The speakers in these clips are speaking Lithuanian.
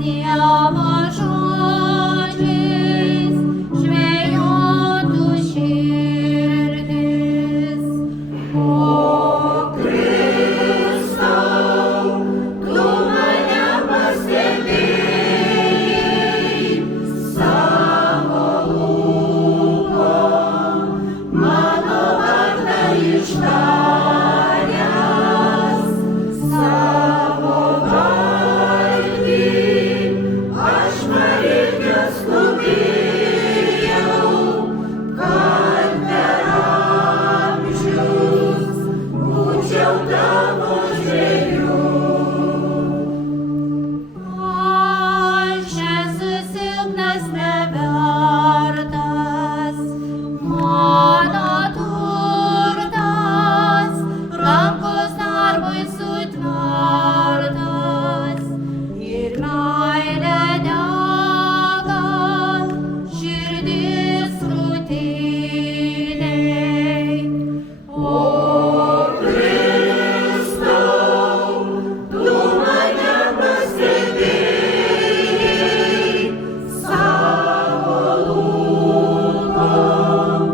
Dievo žodžiais žvejotų širdis. O Kristau, tu mane pastebėjai savo lūpom, mano vardą ištaręs, savo valgį aš Marijos skubėjau, kad per amžius būčiau tavo žvejų. Aš esu silpnas, nevertas, mano turtas, rankos darbui sutvertas, ir meilė dega širdis krūtinėj. O Kristau, tu mane pastebėjai savo lūpom,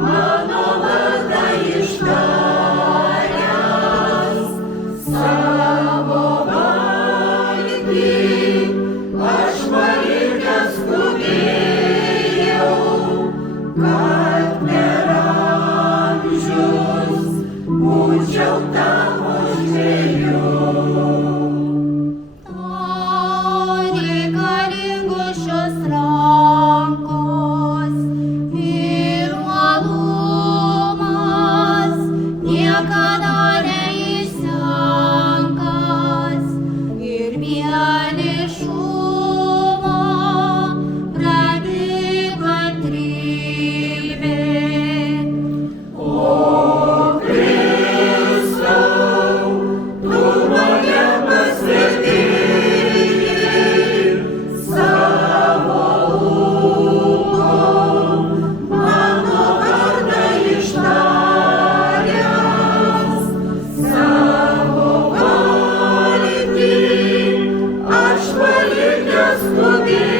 mano vardą ištaręs, savo valgį aš Marijos skubėjau, kad per amžius būčiau tavo žvejų. Tau reikalingos šios rankos ir uolumas, niekada neišsenkas, ir vienišumo brandi kantrybė. O Kristau, tu mane pastebėjai savo lūpom, mano vardą ištaręs, savo valgį aš Marijos skubėjau.